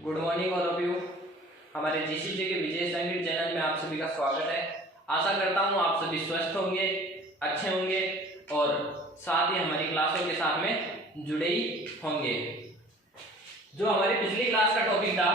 Good morning all of you. हमारे जीसीजे के विजय संगीत चैनल में आप सभी का स्वागत है। आशा करता हूँ आप सभी स्वस्थ होंगे, अच्छे होंगे और साथ ही हमारी क्लासों के साथ में जुड़े ही होंगे। जो हमारी पिछली क्लास का टॉपिक था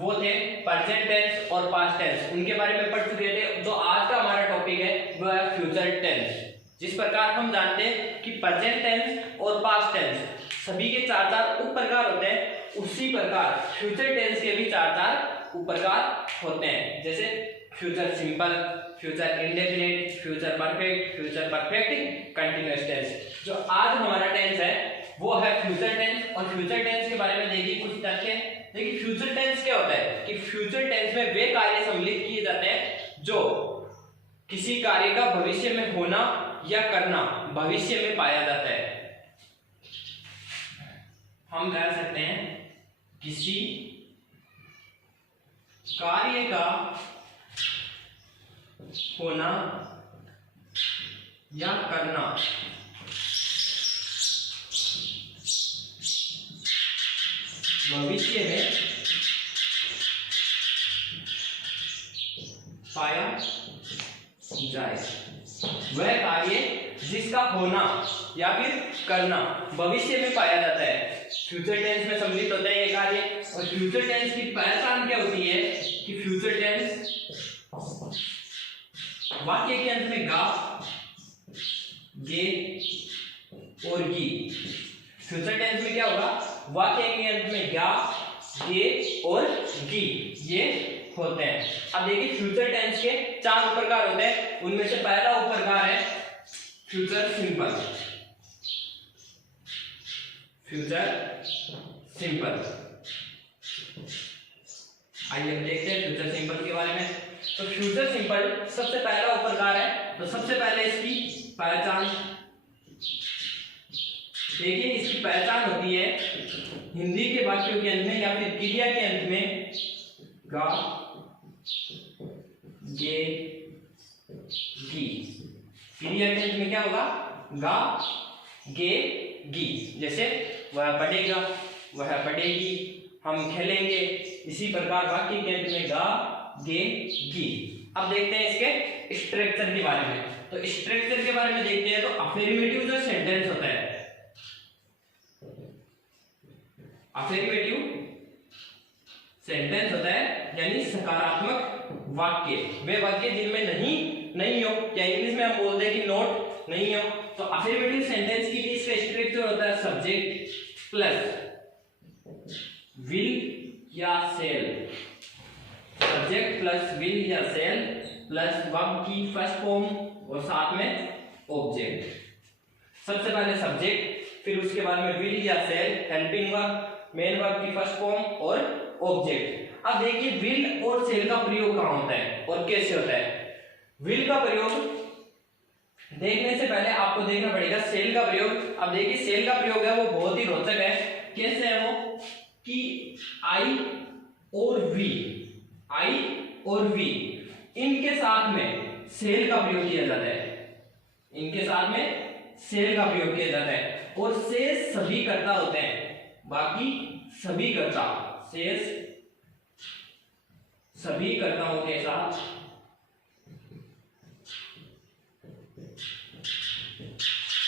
वो थे प्रेजेंट टेंस और पास्ट टेंस, उनके बारे में पढ़ चुके थे। जो आज का हमारा टॉपिक है वो है फ्यूचर टेंस। जिस प्रकार हम जानते हैं कि प्रेजेंट टेंस और पास्ट टेंस सभी के चार चार उप प्रकार होते हैं, उसी प्रकार फ्यूचर टेंस के भी चार चार उप प्रकार होते हैं। जैसे future simple, future indefinite, future perfect, future perfect continuous tense. जो आज हमारा टेंस है वो है फ्यूचर टेंस। और फ्यूचर टेंस के बारे में देखिए कुछ तथ्य। देखिए फ्यूचर टेंस क्या होता है कि फ्यूचर टेंस में वे कार्य सम्मिलित किए जाते हैं जो किसी कार्य का भविष्य में होना या करना भविष्य में पाया जाता है। हम कह सकते हैं किसी कार्य का होना या करना भविष्य में पाया जाए। वह कार्य जिसका होना या फिर करना भविष्य में पाया जाता है फ्यूचर टेंस में सम्मिलित होता है ये कार्य। और फ्यूचर टेंस की पहचान क्या होती है कि फ्यूचर टेंस वाक्य के अंत में गा, गे और गी। फ्यूचर टेंस में क्या होगा, वाक्य के अंत में गा, गे और गी ये होते हैं। अब देखिए फ्यूचर टेंस के चार प्रकार होते हैं। उनमें से पहला उप प्रकार है फ्यूचर सिंपल। फ्यूचर सिंपल, आइए हम देखते हैं फ्यूचर सिंपल के बारे में। तो फ्यूचर सिंपल सबसे पहला उप प्रकार है। तो सबसे पहले इसकी पहचान देखिए। इसकी पहचान होती है हिंदी के वाक्यों के अंत में या फिर क्रिया के अंत में गा, गे, गी। क्रिया के अंत में क्या होगा, गा, गे, गी। जैसे वह पढ़ेगा, वह पढ़ेगी, हम खेलेंगे। इसी प्रकार वाक्य के अंत में गा, गे, गी। अब देखते हैं इसके स्ट्रक्चर के बारे में। तो स्ट्रक्चर के बारे में देखते हैं तो अफर्मेटिव जो सेंटेंस होता है, अफर्मेटिव सेंटेंस होता है यानी सकारात्मक वाक्य। वे वाक्य जिनमें नहीं हो, या इंग्लिश में हम बोलते हैं कि नॉट नहीं हो। तो अफर्मेटिव सेंटेंस के लिए इसका स्ट्रक्चर होता है सब्जेक्ट प्लस विल या सेल। सब्जेक्ट प्लस विल या सेल प्लस वर्ब की फर्स्ट फॉर्म और साथ में ऑब्जेक्ट। सबसे पहले सब्जेक्ट, फिर उसके बाद में विल या shall, helping verb, main verb की फर्स्ट फॉर्म और ऑब्जेक्ट। अब देखिए विल और सेल का प्रयोग कहां होता है और कैसे होता है। विल का प्रयोग देखने से पहले आपको देखना पड़ेगा सेल का प्रयोग। अब देखिए सेल का प्रयोग है वो बहुत ही रोचक है। कैसे है वो कि आई और वी, आई और वी इनके साथ में सेल का प्रयोग किया जाता है। इनके साथ में सेल का प्रयोग किया जाता है और शेष सभी कर्ता होते हैं। बाकी सभी कर्ता, शेष सभी कर्ताओं के साथ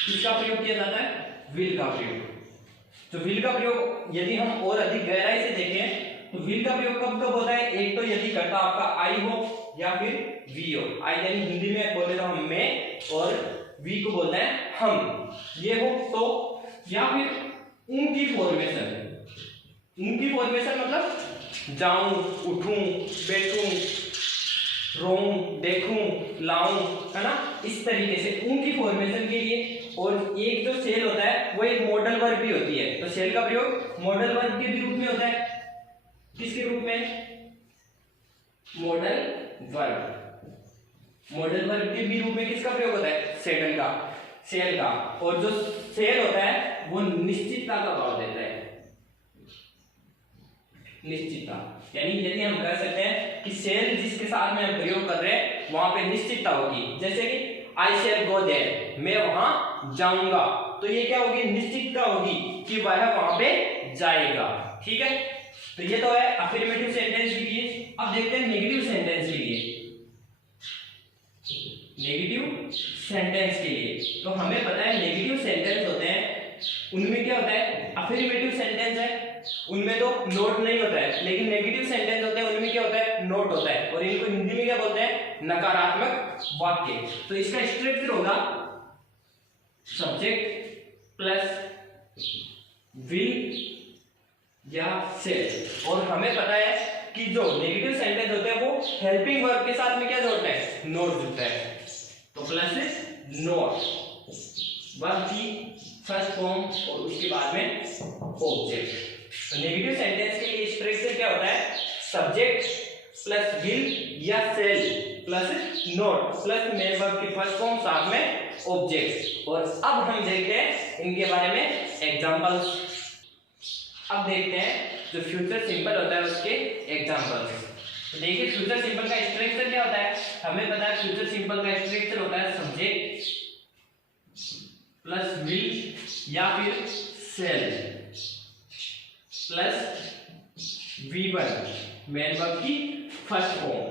किसका प्रयोग किया जाता है, विल का प्रयोग। तो विल का प्रयोग यदि हम और अधिक गहराई से देखें तो विल का प्रयोग कब कब होता है। एक तो यदि कर्ता आपका आई हो या फिर वी हो। आई यानी हिंदी में बोले तो हम मैं, और वी को बोलते हैं हम, ये हो तो। या फिर उनकी फॉर्मेशन, उनकी फॉर्मेशन मतलब जाऊं, उठूं, बैठूं, रोऊं, देखूं, लाऊं, है ना, इस तरीके से उनकी फॉर्मेशन के लिए। और एक जो सेल होता है वो एक मॉडल वर्ब भी होती है। तो सेल का प्रयोग मॉडल वर्ब के भी रूप में होता है। किसके रूप में, मॉडल वर्ब। मॉडल वर्ब के भी रूप में किसका प्रयोग होता है, सेडल का, सेल का। और जो सेल होता है वो निश्चितता का भाव देता है, निश्चितता। यानी यदि हम कह सकते हैं कि सेल जिसके साथ में हम प्रयोग कर रहे हैं वहां पे निश्चितता होगी। जैसे कि आई शैल गो देयर, मैं वहां जाऊंगा, तो ये क्या होगी, निश्चितता होगी कि वह वहां पे जाएगा। ठीक है। तो ये तो है अफर्मेटिव सेंटेंस के लिए। अब देखते हैं नेगेटिव सेंटेंस के लिए। नेगेटिव सेंटेंस के लिए तो हमें पता है नेगेटिव सेंटेंस होते हैं, उनमें क्या होता है, अफर्मेटिव सेंटेंस है उनमें तो नोट नहीं होता है, लेकिन नेगेटिव सेंटेंस होते हैं उनमें क्या होता है, नोट होता है। और इनको हिंदी में क्या बोलते हैं, नकारात्मक वाक्य। तो इसका स्ट्रक्चर होगा सब्जेक्ट प्लस विल या सेल। और हमें पता है कि जो नेगेटिव सेंटेंस होते हैं वो हेल्पिंग वर्ब के साथ में क्या जोड़ता है, नोट जुड़ता है। तो प्लस नोट वर्ब की फर्स्ट फॉर्म और उसके बाद में ऑब्जेक्ट। तो नेगेटिव सेंटेंस के लिए स्ट्रक्चर क्या होता है, सब्जेक्ट प्लस विल या shall plus not plus main verb की फर्स्ट फॉर्म साथ में ऑब्जेक्ट। और अब हम देखते हैं इनके बारे में एग्जांपल्स। अब देखते हैं जो फ्यूचर सिंपल होता है उसके एग्जांपल्स। तो देखिए फ्यूचर सिंपल का स्ट्रक्चर क्या होता है, हमें पता है फ्यूचर सिंपल का स्ट्रक्चर होता है सब्जेक्ट प्लस विल या फिर shall plus V1 main verb की फर्स्ट फॉर्म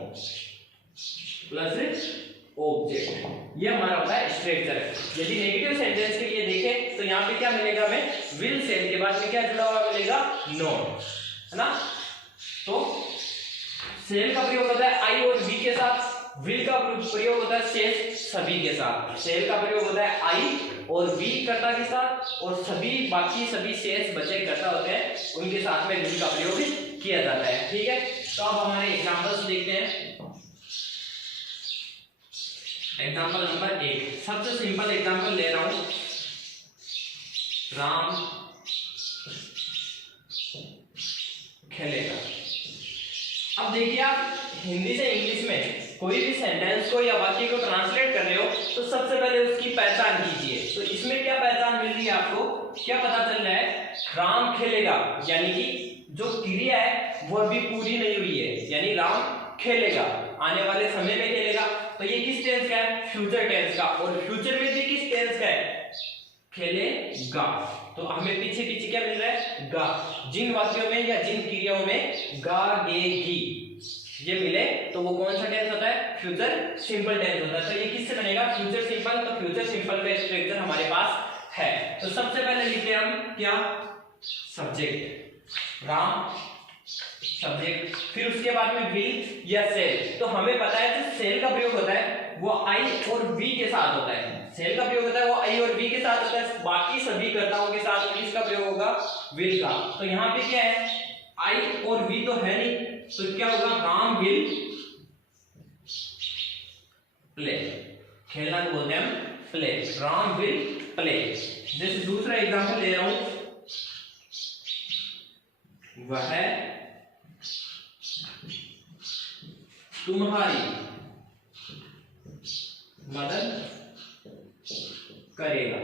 प्लस ऑब्जेक्ट। ये हमारा होता है स्ट्रक्चर। यदि नेगेटिव सेंटेंस के लिए देखें तो यहाँ पे क्या मिलेगा हमें, विल सेल के बाद में क्या जुड़ा हुआ मिलेगा, नोट, है ना। तो सेल का प्रयोग होता है आई और वी के साथ, विल का प्रयोग होता है शेष सभी के साथ। सेल का प्रयोग होता है आई और वी कर्ता के साथ, और सभी बाकी सभी शेष बचे कर्ता होते हैं उनके साथ में विल का प्रयोग किया जाता है। ठीक है, तो अब हमारे एग्जांपल्स देखते हैं। एग्जांपल नंबर 1, सबसे सिंपल एग्जांपल ले रहा हूं, राम खेलेगा। अब देखिए आप हिंदी से इंग्लिश में कोई भी सेंटेंस को या वाक्य को ट्रांसलेट कर रहे हो तो सबसे पहले उसकी पहचान कीजिए। तो इसमें क्या पहचान मिल रही है आपको, क्या पता चल रहा है, राम खेलेगा, यानी कि जो क्रिया है वो अभी पूरी नहीं हुई है, यानी राम खेलेगा, आने वाले समय में खेलेगा। तो ये किस टेंस का है, फ्यूचर टेंस का। और फ्यूचर में भी किस टेंस का है, खेलेगा। तो हमें पीछे पीछे क्या मिल रहा है, गा। जिन वाक्यों में या जिन क्रियाओं में गा गे गी ये मिले तो वो कौन सा टेंस होता है, फ्यूचर सिंपल टेंस होता है। तो ये किससे बनेगा, फ्यूचर सिंपल। तो फ्यूचर सिंपल का स्ट्रक्चर हमारे पास है। तो सबसे पहले लिखते हैं हम क्या, सब्जेक्ट, राम सब्जेक्ट, फिर उसके बाद में विल या सेल। तो हमें पता है जो सेल का प्रयोग होता है वो आई और वी के साथ होता है। सेल का प्रयोग होता है वो आई और वी के साथ होता है, बाकी सभी कर्ताओं के साथ किसका प्रयोग होगा, विल का। तो यहाँ पे क्या है, आई और वी तो है नहीं, तो क्या होगा, राम विल प्ले। खेलना को बोलते हैं हम प्ले, राम विल प्ले। जैसे दूसरा एग्जांपल ले रहा हूं, वह तुम्हारी मदद करेगा।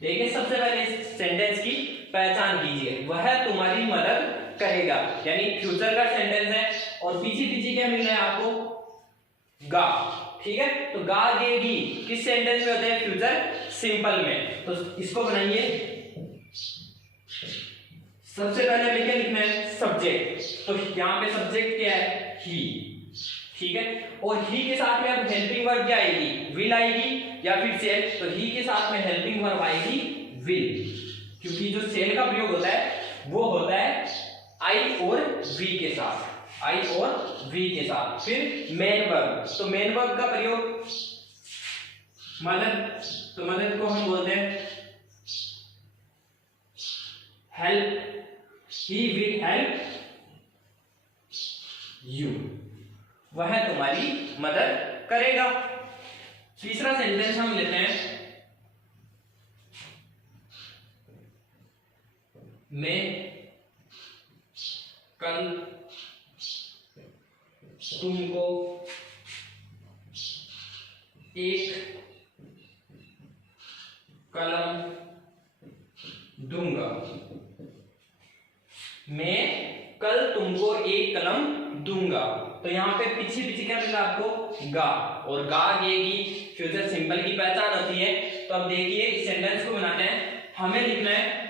देखिए सबसे पहले इस सेंटेंस की पहचान कीजिए, वह तुम्हारी मदद करेगा, यानी फ्यूचर का सेंटेंस है। और पीछे पीछे क्या मिल रहा है आपको, गा। ठीक है, तो गा गे गी किस सेंटेंस में होते हैं, फ्यूचर सिंपल में। तो इसको बनाइए। सबसे पहले हमें क्या लिखना है, सब्जेक्ट। तो यहाँ पे सब्जेक्ट क्या है, ही। ठीक है, और ही के साथ में अब हेल्पिंग वर्ब क्या आएगी, विल आएगी या फिर सेल। तो ही के साथ में हेल्पिंग वर्ब आएगी विल, क्योंकि जो सेल का प्रयोग होता है वो होता है आई और वी के साथ, आई और वी के साथ। फिर मेन वर्ब, तो मेन वर्ब का प्रयोग मदद, तो मदद को हम बोलते हैं help, he will help you, वह तुम्हारी मदद करेगा। तीसरा सेंटेंस हम लेते हैं, मैं कल तुमको एक कलम दूंगा। मैं कल तुमको एक कलम दूंगा। तो यहाँ पे पीछे पीछे क्या मिला आपको, गा। और गा गेगी फ्यूचर सिंपल की पहचान होती है। तो अब देखिए इस सेंटेंस को बनाते हैं। हमें लिखना है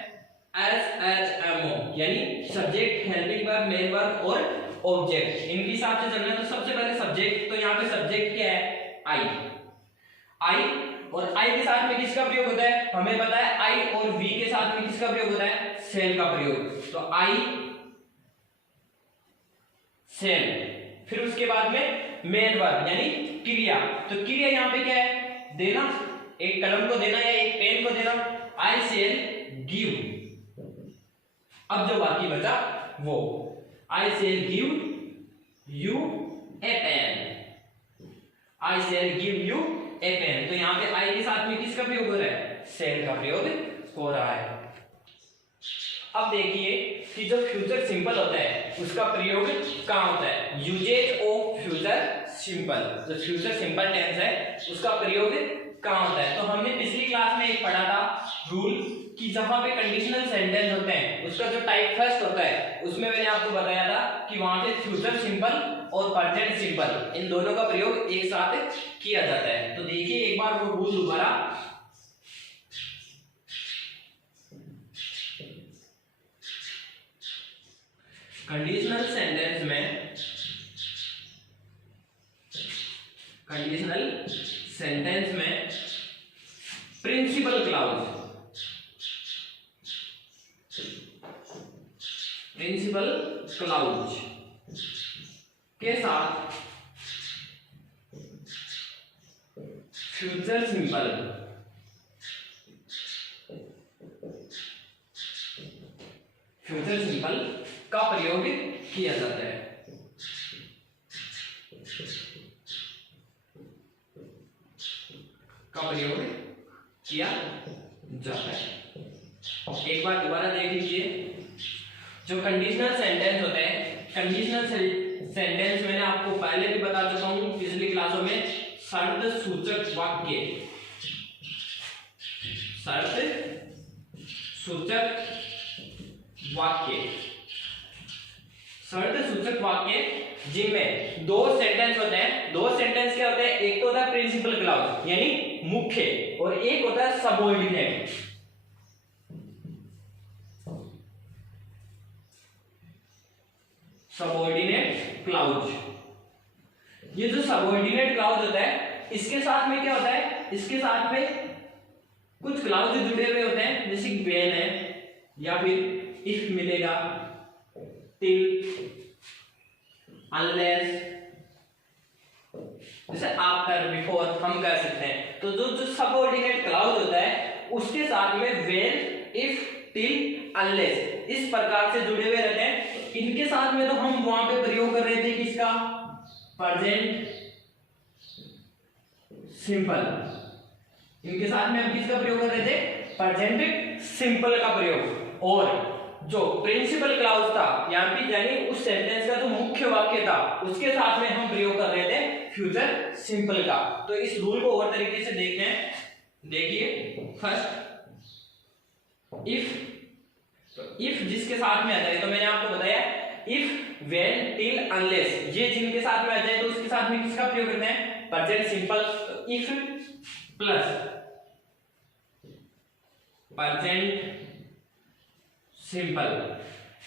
SHMO यानी subject, helping verb, main verb और ऑब्जेक्ट। इनके हिसाब से चलना है। तो सबसे पहले सब्जेक्ट, तो यहाँ पे सब्जेक्ट क्या है? आई। और आई के साथ में किसका प्रयोग होता है? हमें पता है आई और वी के साथ में किसका प्रयोग होता है? सेल का प्रयोग। तो आई सेल। फिर उसके बाद में मेन वर्ब यानी क्रिया। तो क्रिया यहाँ पे क्या है? देना, एक कलम को देना या एक पेन को देना। I shall give. अब जो बाकी बचा वो I shall give you a pen. I shall give you a pen. तो यहाँ पे आई के साथ में किसका प्रयोग हो रहा है? सेल का प्रयोग हो रहा है। अब देखिए कि जो फ्यूचर सिंपल होता है उसका प्रयोग कहाँ होता है? Uses of future simple. जो फ्यूचर सिंपल टेंस है उसका प्रयोग कहाँ होता है? तो हमने पिछली क्लास में एक पढ़ा था रूल कि जहां पे कंडीशनल सेंटेंस होते हैं उसका जो टाइप फर्स्ट होता है उसमें मैंने आपको बताया था कि वहां पे फ्यूचर सिंपल और प्रेजेंट सिंपल इन दोनों का प्रयोग एक साथ किया जाता है। तो देखिए एक बार वो रूल दोबारा। कंडीशनल सेंटेंस में प्रिंसिपल क्लाउज के साथ फ्यूचर सिंपल का प्रयोग किया जाता है। एक बार दोबारा देख लीजिए। जो कंडीशनल सेंटेंस होते हैं, कंडीशनल सेंटेंस मैंने आपको पहले भी बता चुका हूं पिछली क्लासों में। शर्त सूचक वाक्य, जिनमें दो सेंटेंस होते हैं। दो सेंटेंस क्या होते हैं? एक तो होता है प्रिंसिपल क्लाउज यानी मुख्य, और एक होता है सबऑर्डिनेट। क्लाउज। ये जो सबऑर्डिनेट क्लाउज होता है इसके साथ में क्या होता है? इसके साथ में कुछ क्लाउज जुड़े हुए होते हैं, जैसे व्हेन है या फिर इफ मिलेगा, टिल, अनलेस, जैसे आफ्टर, बिफोर हम कह सकते हैं। तो जो सबऑर्डिनेट क्लाउज होता है उसके साथ में व्हेन, इफ, टिल, अनलेस इस प्रकार से जुड़े हुए रहते हैं। इनके साथ में तो हम वहां पे प्रयोग कर रहे थे किसका? Present simple. इनके साथ में हम किसका प्रयोग कर रहे थे? प्रेजेंट सिंपल का प्रयोग। और जो प्रिंसिपल क्लाउज था यहाँ पे यानी उस सेंटेंस का जो मुख्य वाक्य था उसके साथ में हम प्रयोग कर रहे थे फ्यूचर सिंपल का। तो इस रूल को और तरीके से देखते हैं। देखिए फर्स्ट इफ जिसके साथ में आ जाए, तो मैंने आपको बताया इफ, व्हेन, टिल, अनलेस ये जिनके साथ में आ जाए तो उसके साथ में किसका प्रयोग करना है? Present simple. तो if plus present simple,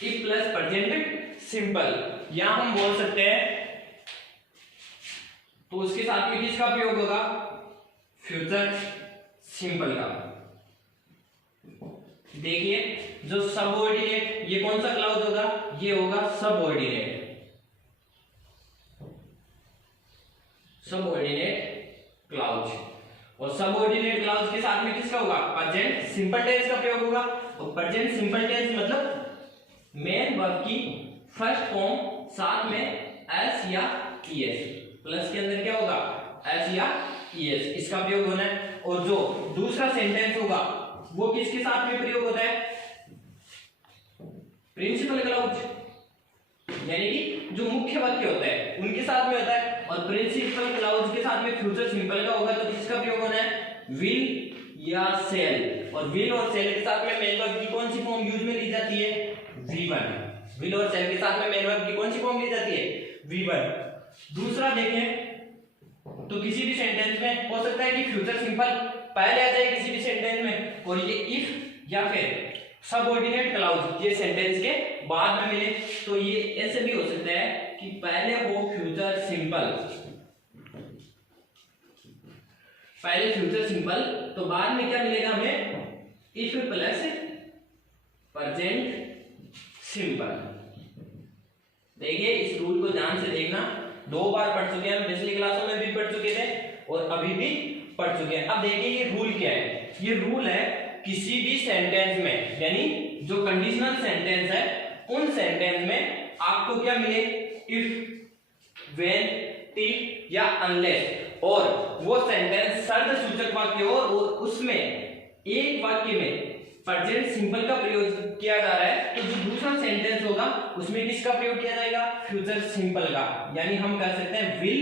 if plus present simple, या हम बोल सकते हैं तो उसके साथ में किसका प्रयोग होगा? फ्यूचर सिंपल का। देखिए जो सबऑर्डिनेट, ये कौन सा क्लाउज होगा? ये होगा सबऑर्डिनेट क्लाउज। और सबऑर्डिनेट क्लाउज के साथ में किसका होगा? प्रेजेंट सिंपल टेंस का प्रयोग होगा। और प्रेजेंट सिंपल टेंस मतलब मेन वर्ब की फर्स्ट फॉर्म साथ में एस या ईएस, प्लस के अंदर क्या होगा? एस या ईएस, इसका प्रयोग होना है। और जो दूसरा सेंटेंस होगा वो किसके साथ में प्रयोग होता है? प्रिंसिपल क्लाउज, यानी कि जो मुख्य वाक्य होता है उनके साथ में होता है। और प्रिंसिपल क्लाउज के साथ में फ्यूचर सिंपल का होगा तो किसका प्रयोग होना है? विल या सेल। और विल और सेल के साथ में मेन वर्ब की कौन सी फॉर्म यूज में ली जाती है? V1। विल और सेल के साथ में मेन वर्ब की कौन सी फॉर्म ली जाती है? V1। दूसरा देखें तो किसी भी सेंटेंस में हो सकता है कि फ्यूचर सिंपल पहले आ जाए किसी भी सेंटेंस में, और ये इफ या फिर सबऑर्डिनेट क्लाउज ये सेंटेंस के बाद में मिले, तो ये ऐसे भी हो सकता है कि पहले हो फ्यूचर सिंपल, पहले फ्यूचर सिंपल तो बाद में क्या मिलेगा हमें, इफ प्लस प्रेजेंट सिंपल। देखिए इस रूल को ध्यान से देखना, 2 बार पढ़ चुके हैं, पिछली क्लासों में भी पढ़ चुके थे और अभी भी पढ़ चुके हैं। अब देखिए ये रूल क्या है, ये रूल है किसी भी सेंटेंस में, यानी जो कंडीशनल सेंटेंस है उन सेंटेंस में आपको क्या मिले, इफ, व्हेन, टिल या अनलेस, और वो सेंटेंस शर्त सूचक वाक्य हो और उसमें एक वाक्य में प्रेजेंट सिंपल का प्रयोग किया जा रहा है, तो जो दूसरा सेंटेंस होगा उसमें किसका प्रयोग किया जाएगा, फ्यूचर सिंपल का। यानी हम कह सकते हैं will,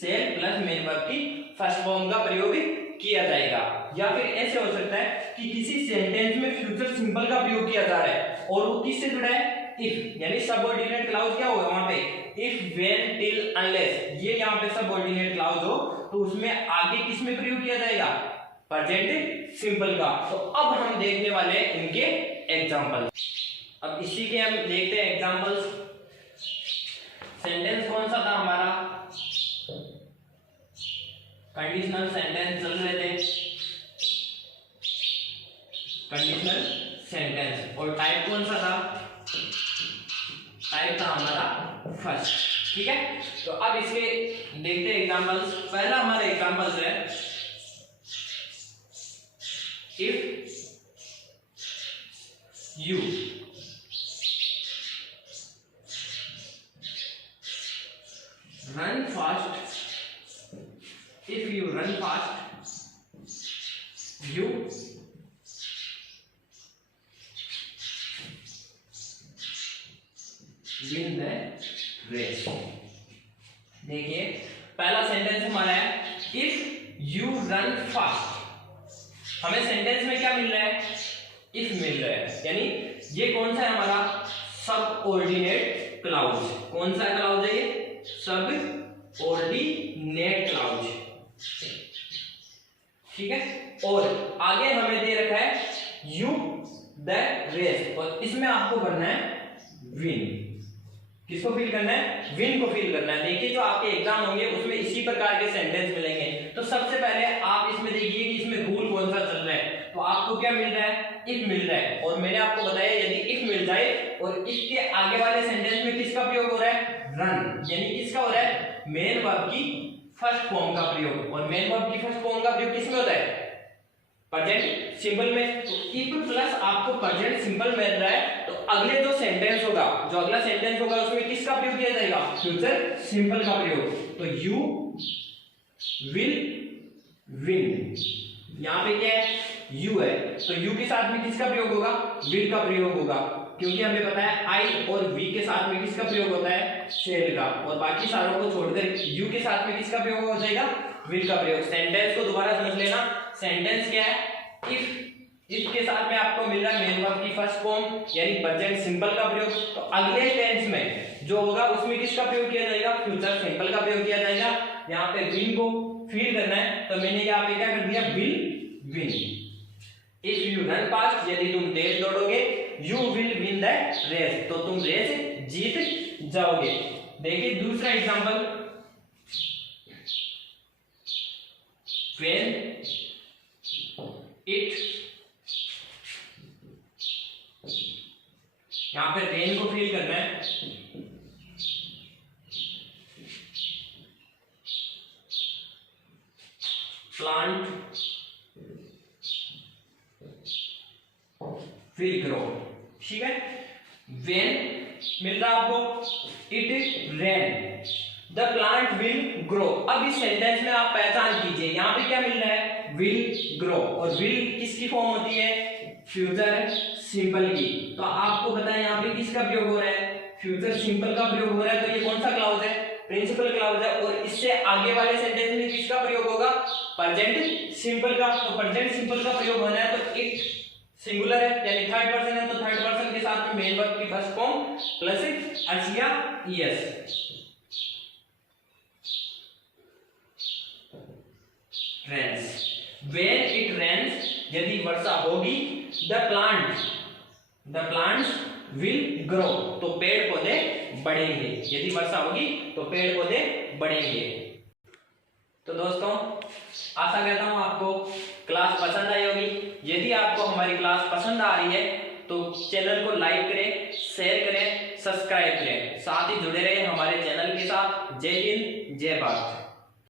shell plus main verb की फर्स्ट फॉर्म का प्रयोग किया जाएगा। या फिर ऐसे हो सकता है कि किसी सेंटेंस में फ्यूचर सिंपल का प्रयोग किया जा रहा है और वो किससे जुड़ा है, इफ, यानी सबऑर्डिनेट क्लाउज क्या होगा वहां पे, इफ, व्हेन, टिल, अनलेस, ये यहाँ पे सबऑर्डिनेट क्लाउज हो तो उसमें आगे किस में प्रयोग किया जाएगा, प्रेजेंट सिंपल का। तो अब हम देखने वाले हैं इनके एग्जांपल। अब इसी के हम देखते हैं एग्जांपल्स। सेंटेंस कौन सा था हमारा, कंडीशनल सेंटेंस चल रहे थे, कंडीशनल सेंटेंस, और टाइप कौन सा था, टाइप था हमारा फर्स्ट। ठीक है, तो अब इसके देखते हैं एग्जांपल्स। पहला हमारा एग्जांपल्स है, if you run fast, if you run fast, you win the race। देखिए पहला सेंटेंस हमारा है इफ यू रन फास्ट। हमें सेंटेंस में क्या मिल रहा है, इफ मिल रहा है, यानी ये कौन सा है हमारा, सबऑर्डिनेट क्लाउज। कौन सा क्लाउज है ये, सब ऑर्डिनेट क्लाउज। ठीक है, और आगे हमें दे रखा है यू द रेस, और इसमें आपको करना है विन। किसको फील करना है, विन को फील करना है। देखिए जो आपके एग्जाम होंगे उसमें इसी प्रकार के सेंटेंस मिलेंगे। तो सबसे पहले आप इसमें देखिए कि इसमें रूल कौन सा चल रहा है। तो आपको क्या मिल रहा है, इफ मिल रहा है, और मैंने आपको बताया यदि इफ मिल जाए और इसके आगे वाले सेंटेंस में किसका प्रयोग हो रहा है, रन, यानी किसका हो रहा है, मेन वर्ब की फर्स्ट फॉर्म का प्रयोग। और मेन वर्ब की फर्स्ट फॉर्म का प्रयोग किसमें होता है, प्रेजेंट सिंपल में। तो इफ प्लस आपको प्रेजेंट सिंपल मिल रहा है, तो अगले जो सेंटेंस होगा, जो अगला सेंटेंस होगा उसमें किसका प्रयोग किया जाएगा, फ्यूचर सिंपल का प्रयोग। तो यू विल विन, यहाँ पे क्या है, यू है, तो यू के साथ में किसका प्रयोग होगा, विल का प्रयोग होगा, क्योंकि हमें पता है आई और वी के साथ में किसका प्रयोग होता है, शेल का, और बाकी सारों को छोड़कर यू के साथ में किसका प्रयोग हो जाएगा, विल का प्रयोग। सेंटेंस को दोबारा समझ लेना, सेंटेंस क्या है, इफ के साथ में आपको मिल रहा है मेन वर्ब की फर्स्ट फॉर्म यानी प्रेजेंट सिंपल का प्रयोग। तो अगले टेंस में जो होगा उसमें किसका प्रयोग किया जाएगा, फ्यूचर सिंपल का प्रयोग किया जाएगा। यहाँ पे विल को फील करना है, तो मैंने यहाँ पे क्या कर दिया, will win. If you run fast, यदि तुम तेज दौड़ोगे, you will win the race, तो तुम रेस जीत जाओगे। देखिए दूसरा एग्जांपल, व्हेन इट, यहां पे रेन को फील करना है, प्लांट विल ग्रो। ठीक है, व्हेन मिल रहा आपको, it rain, the plant will grow. अब इस सेंटेंस में आप पहचान कीजिए, यहाँ पे क्या मिल रहा है, विल ग्रो, और विल किसकी फॉर्म होती है, फ्यूचर सिंपल की। तो आपको पता है यहाँ पे किसका प्रयोग हो रहा है, फ्यूचर सिंपल का प्रयोग हो रहा है। तो ये कौन सा क्लाउज है, प्रिंसिपल क्लाउज है, और इससे आगे वाले सेंटेंस में किसका प्रयोग होगा, प्रेजेंट सिंपल का। तो प्रेजेंट सिंपल का प्रयोग होना है, तो इट सिंगुलर है यानी थर्ड पर्सन है, तो थर्ड पर्सन के साथ में मेन वर्ब की फर्स्ट फॉर्म प्लस एस या ES, rains. When it rains, यदि वर्षा होगी, the plant the plants will grow, तो पेड़ पौधे बढ़ेंगे। यदि वर्षा होगी तो पेड़ पौधे बढ़ेंगे। तो दोस्तों आशा करता हूं आपको क्लास पसंद आई होगी। यदि आपको हमारी क्लास पसंद आ रही है तो चैनल को लाइक करें, शेयर करें, सब्सक्राइब करें, साथ ही जुड़े रहे हमारे चैनल के साथ। जय हिंद, जय भारत।